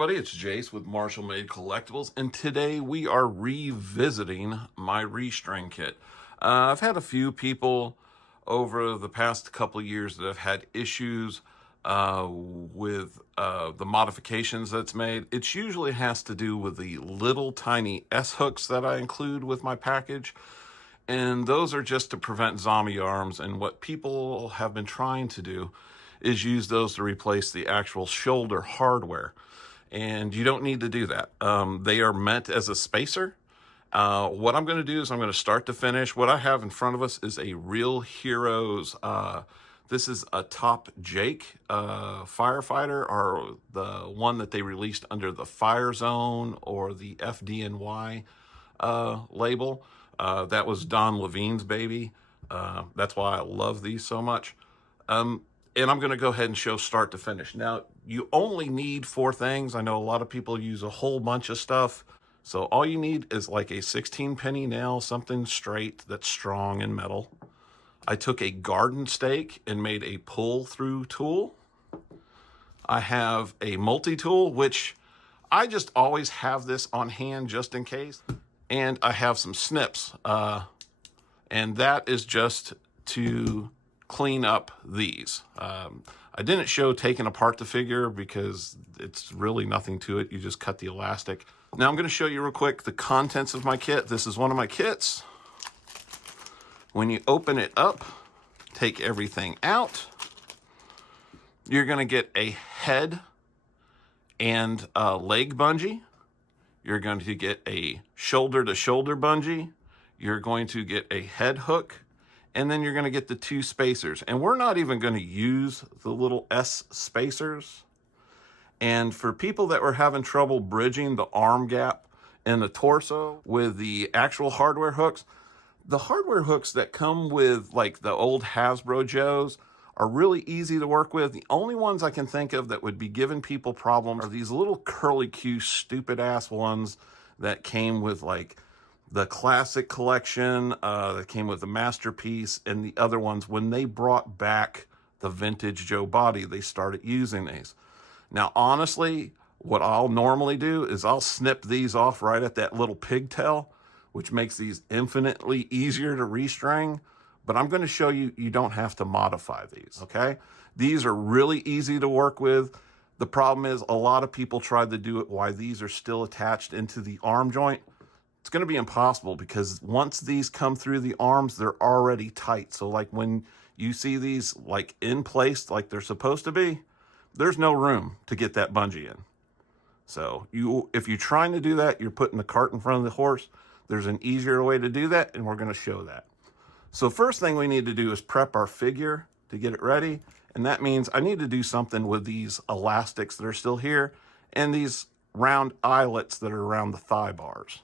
everybody, it's Jase with Marshall Made Collectibles, and today we are revisiting my restring kit. I've had a few people over the past couple of years that have had issues with the modifications that's made. It usually has to do with the little tiny S-hooks that I include with my package, and those are just to prevent zombie arms, and what people have been trying to do is use those to replace the actual shoulder hardware. And you don't need to do that. They are meant as a spacer. What I'm going to do is I'm going to start to finish. What I have in front of us is a Real Heroes. This is a Top Jake firefighter, or the one that they released under the Fire Zone or the FDNY label. That was Don Levine's baby. That's why I love these so much. And I'm going to go ahead and show start to finish. Now, you only need 4 things. I know a lot of people use a whole bunch of stuff. So all you need is like a 16 penny nail, something straight that's strong and metal. I took a garden stake and made a pull-through tool. I have a multi-tool, which I just always have this on hand just in case. And I have some snips. And that is just to clean up these. I didn't show taking apart the figure because it's really nothing to it. You just cut the elastic. Now I'm going to show you real quick the contents of my kit. This is one of my kits. When you open it up, take everything out, you're going to get a head and a leg bungee. You're going to get a shoulder to shoulder bungee. You're going to get a head hook. And then you're going to get the 2 spacers. And we're not even going to use the little S spacers. And for people that were having trouble bridging the arm gap in the torso with the actual hardware hooks, the hardware hooks that come with like the old Hasbro Joes are really easy to work with. The only ones I can think of that would be giving people problems are these little curly Q stupid ass ones that came with like the classic collection that came with the masterpiece, and the other ones, when they brought back the vintage Joe body, they started using these. Now, honestly, what I'll normally do is I'll snip these off right at that little pigtail, which makes these infinitely easier to restring. But I'm going to show you, you don't have to modify these, okay? These are really easy to work with. The problem is a lot of people tried to do it while these are still attached into the arm joint. It's going to be impossible because once these come through the arms, they're already tight. So like when you see these like in place like they're supposed to be, there's no room to get that bungee in. So if you're trying to do that, you're putting the cart in front of the horse. There's an easier way to do that, and we're going to show that. So first thing we need to do is prep our figure to get it ready. And that means I need to do something with these elastics that are still here and these round eyelets that are around the thigh bars.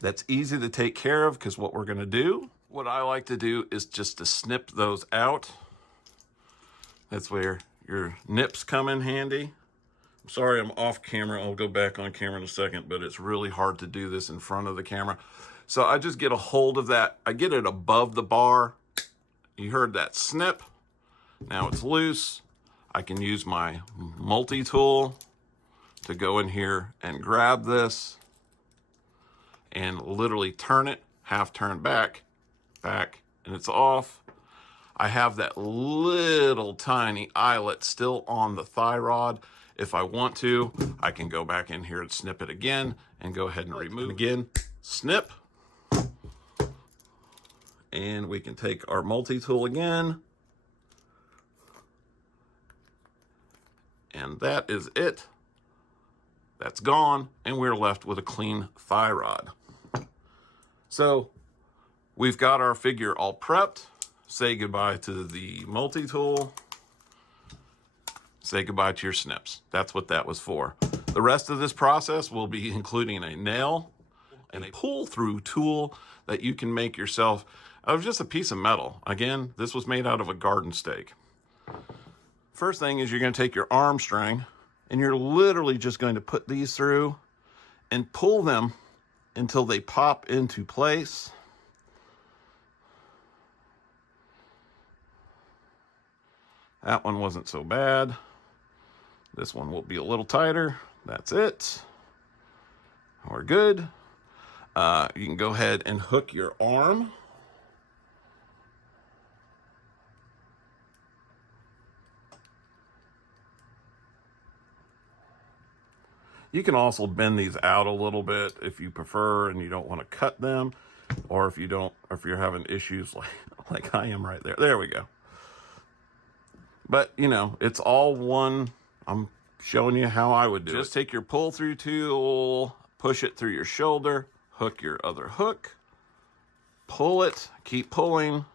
That's easy to take care of because what we're going to do, what I like to do is just to snip those out. That's where your nips come in handy. I'm sorry I'm off camera. I'll go back on camera in a second, but it's really hard to do this in front of the camera. So I just get a hold of that. I get it above the bar. You heard that snip. Now it's loose. I can use my multi-tool to go in here and grab this and literally turn it, half turn back, and it's off. I have that little tiny eyelet still on the thigh rod. If I want to, I can go back in here and snip it again and go ahead and remove it again. Snip. And we can take our multi-tool again. And that is it. That's gone, and we're left with a clean thigh rod. So we've got our figure all prepped. Say goodbye to the multi-tool. Say goodbye to your snips. That's what that was for. The rest of this process will be including a nail and a pull-through tool that you can make yourself out of just a piece of metal. Again, this was made out of a garden stake. First thing is you're going to take your arm string and you're literally just going to put these through and pull them until they pop into place. That one wasn't so bad. This one will be a little tighter. That's it. We're good. You can go ahead and hook your arm. You can also bend these out a little bit if you prefer and you don't want to cut them, or if you're having issues like I am right there. There we go. But, you know, it's all one. I'm showing you how I would do it. Just take your pull-through tool, push it through your shoulder, hook your other hook, pull it, keep pulling.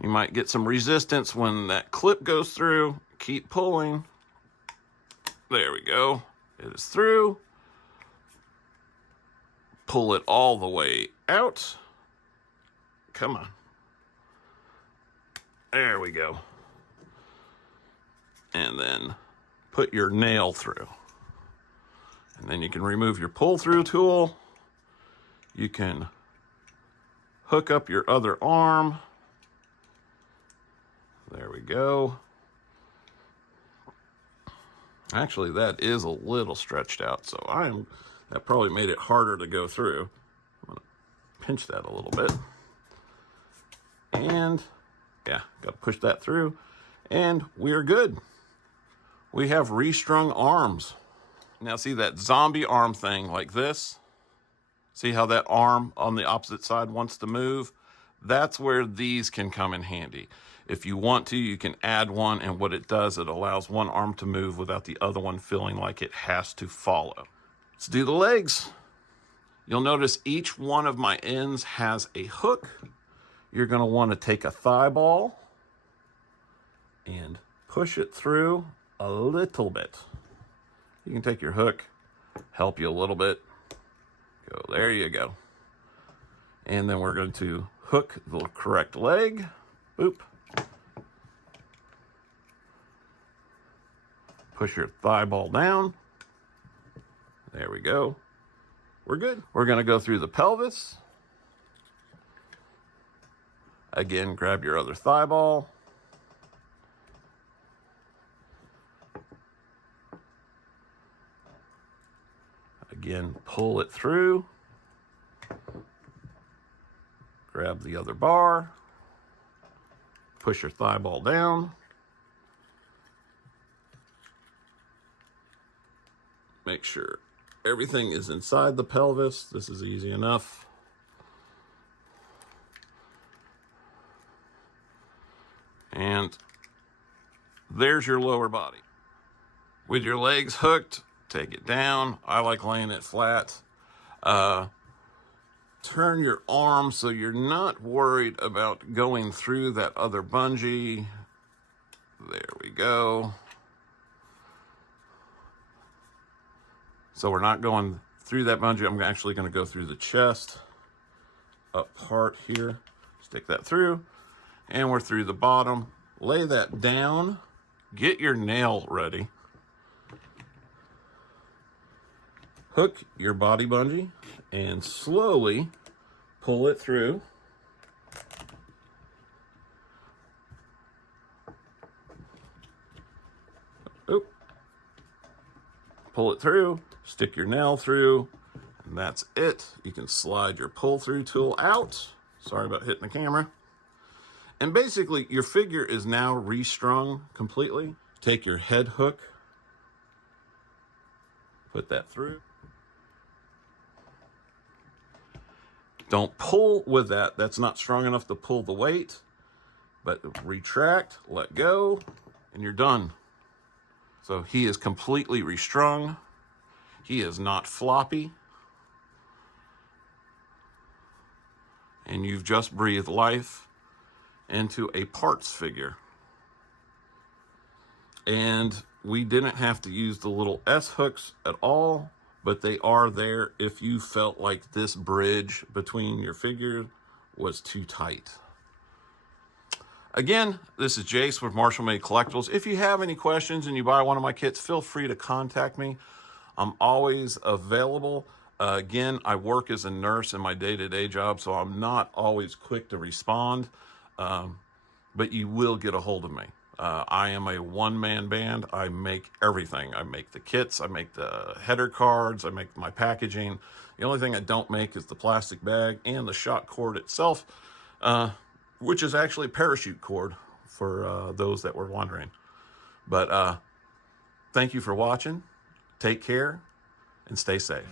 You might get some resistance when that clip goes through. Keep pulling. There we go. It is through. Pull it all the way out. Come on. There we go. And then put your nail through. And then you can remove your pull-through tool. You can hook up your other arm. There we go. Actually, that is a little stretched out, so that probably made it harder to go through. I'm gonna pinch that a little bit. And yeah, gotta push that through. And we're good. We have restrung arms. Now see that zombie arm thing like this? See how that arm on the opposite side wants to move? That's where these can come in handy. If you want to, you can add one, and what it does, it allows one arm to move without the other one feeling like it has to follow. Let's do the legs. You'll notice each one of my ends has a hook. You're gonna wanna take a thigh ball and push it through a little bit. You can take your hook, help you a little bit. Go, there you go. And then we're going to hook the correct leg. Boop. Push your thigh ball down. There we go. We're good. We're going to go through the pelvis. Again, grab your other thigh ball. Again, pull it through. Grab the other bar. Push your thigh ball down. Make sure everything is inside the pelvis. This is easy enough. And there's your lower body. With your legs hooked, take it down. I like laying it flat. Turn your arm so you're not worried about going through that other bungee. There we go. So we're not going through that bungee. I'm actually going to go through the chest, up part here. Stick that through, and we're through the bottom. Lay that down. Get your nail ready. Hook your body bungee and slowly pull it through. Oop. Pull it through, stick your nail through, and that's it. You can slide your pull-through tool out. Sorry about hitting the camera. And basically, your figure is now restrung completely. Take your head hook, put that through. Don't pull with that. That's not strong enough to pull the weight. But retract, let go, and you're done. So he is completely restrung. He is not floppy. And you've just breathed life into a parts figure. And we didn't have to use the little S hooks at all, but they are there if you felt like this bridge between your figures was too tight. Again, this is Jase with Marshall Made Collectibles. If you have any questions and you buy one of my kits, feel free to contact me. I'm always available. Again, I work as a nurse in my day-to-day job, so I'm not always quick to respond, but you will get a hold of me. I am a one-man band. I make everything. I make the kits, I make the header cards, I make my packaging. The only thing I don't make is the plastic bag and the shot cord itself, which is actually parachute cord for those that were wondering. But thank you for watching. Take care and stay safe.